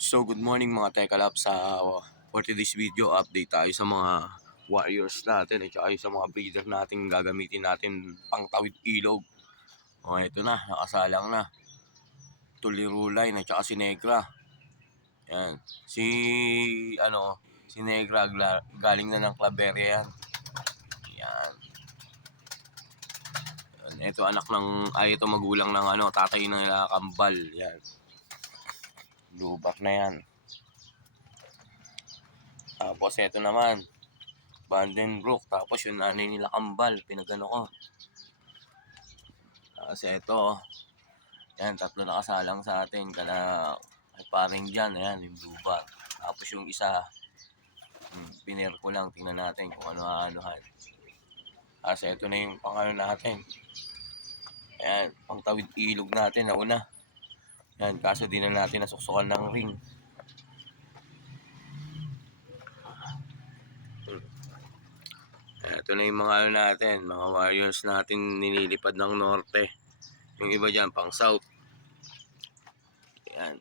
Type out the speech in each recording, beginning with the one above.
So good morning mga Tekalap, for today's video update tayo sa mga warriors natin at saka sa mga breeder natin gagamitin natin pang tawid ilog. O ito na, nakasalang na. Tulirulay at saka si Negra. Yan. Si Negra galing na ng Claveria yan. Yan. Ito ito magulang ng tatay ng kambal. Yan. Lubat na yan. Tapos ito naman, Vandenbroek. Tapos yung nanay nila kambal, pinagano ko. Tapos ito, yan, tatlo nakasalang sa atin. Kana ay paring dyan, ayan, yung lubat. Tapos yung isa, piner ko lang, tingnan natin kung ano-anohan. Tapos ito na yung pangano natin. Ayan, pang tawid ilog natin, nauna. Yan, kaso di na natin nasuksukan ng ring. Ito na yung mga natin, mga warriors natin nililipad ng norte. Yung iba dyan, pang south. Yan.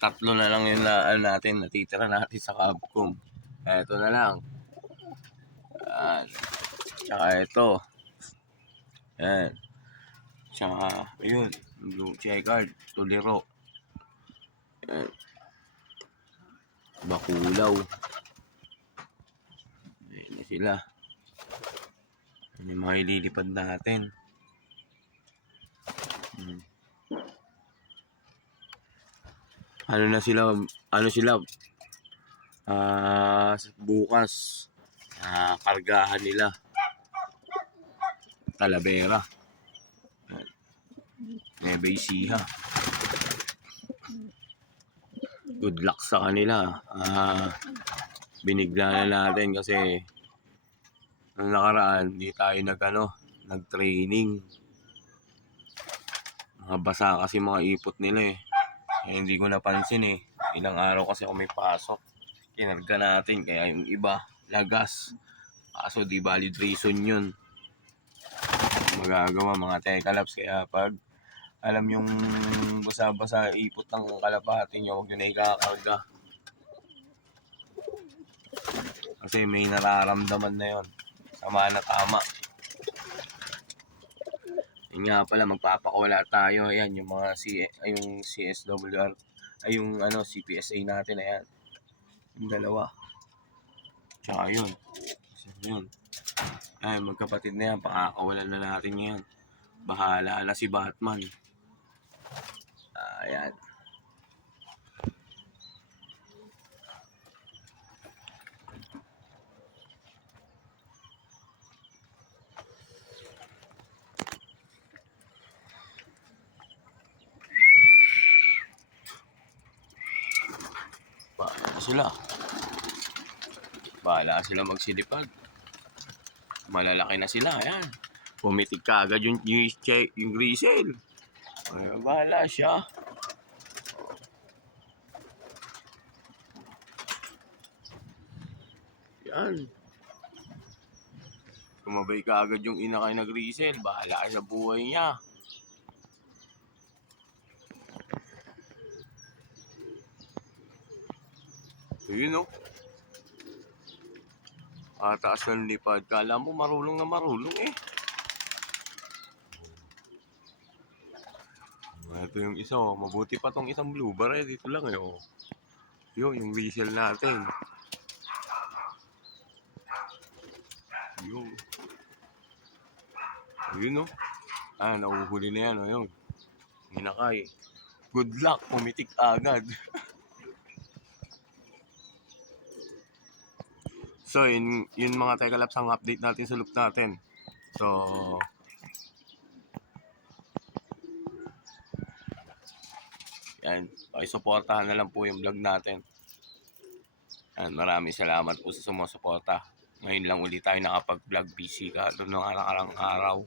Tatlo na lang yung natin, natitira natin sa Cabcom. Ito na lang. Yan. Tsaka ito. Yan. Tsaka, yun. Blue checkered. Tuliro. Yan. Bakulaw. Ayan na sila. Yan yung mga ililipad natin. Bukas kargahan nila Talavera, Nueva Ecija. Good luck sa kanila. Binigla na natin kasi nung nakaraan hindi tayo nag-training. Mga basa kasi mga ipot nila hindi ko napansin ilang araw kasi ako may pasok, kinarga natin, kaya yung iba lagas, kaso di valid reason yun. Magagawa mga Tekalaps, kaya pag alam yung basa-basa ipot ng kalapati nyo, huwag nyo na ikakarga kasi may nararamdaman na yun, sama na tama. Yun nga pala, magpapakawala tayo. Ayan, yung mga yung CSWR, ay yung CPSA natin, ayan. Yung dalawa. Tsaka yun. Ay, magkapatid na yan, pakakawalan na natin yan. Bahala na si Batman. Ayan. Bahala sila magsilipad. Malalaki na sila, ayan. Pumitig ka agad yung grisel. Bahala siya. Yan. Kumabay ka agad yung ina kay na grisel. Bahala sa buhay niya. Yun taas ng lipad. Kala mo marulong na marulong Ito yung isa mabuti pa tong isang blue bar dito lang Yun, yung whistle natin. Yun nauhuli na yan yun. Hinakay. Good luck, pumitik agad. So, yun mga Tekalaps ang update natin sa loop natin. So, yan. Pakisuportahan na lang po yung vlog natin. Yan, maraming salamat po sa sumusuporta. Ngayon lang ulit tayo nakapag-vlog, busy ka doon ng nakarang araw.